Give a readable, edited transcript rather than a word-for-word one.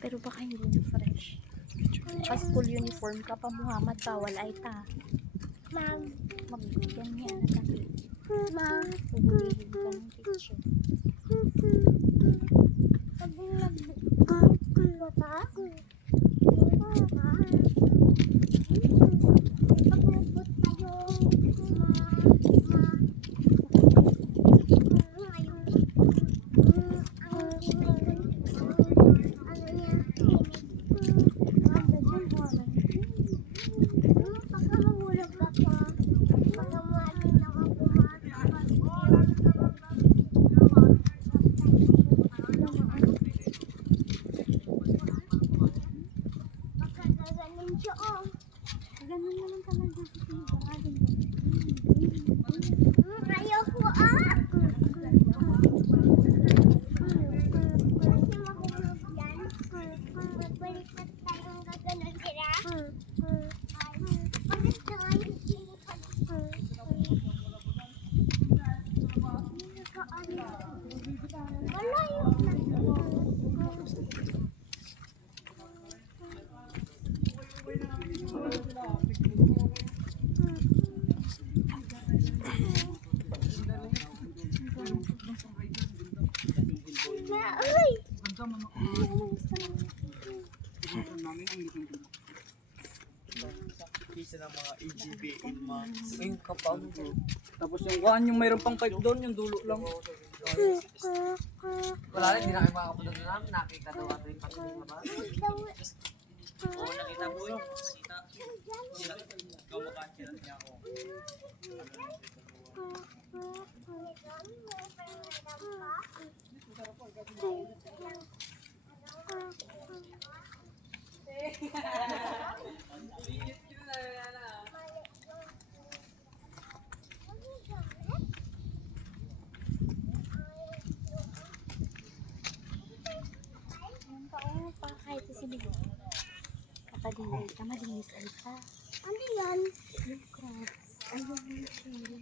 Pero baka hindi na fresh. Sa school uniform ka pa, Muhammad, bawal ay ta. Ganyan na tayo. Puhulihin ka ng teacher. Ganun naman talaga sa sinagaradin. Ayoko ah! Kasi mahulog yan. Magbalikat tayong gaganon sila. Bakit naman sinipag? Wala yung ay! Isa ng mga AGBN max. Ayun kapambo. Tapos yung kuhan yung mayroon pang pipe doon, yung dulo lang. Wala rin, hindi na kayo makapunod na namin. Nakita daw ato yung patuloy na ba? Oo, nakita mo yun. Nakita. Kamukhaan sila niya ako. Pa kahit sa sinigaw. Kapag hindi ka, malinis ay pa. Ano yan? Yung crabs. Ayun yung shell.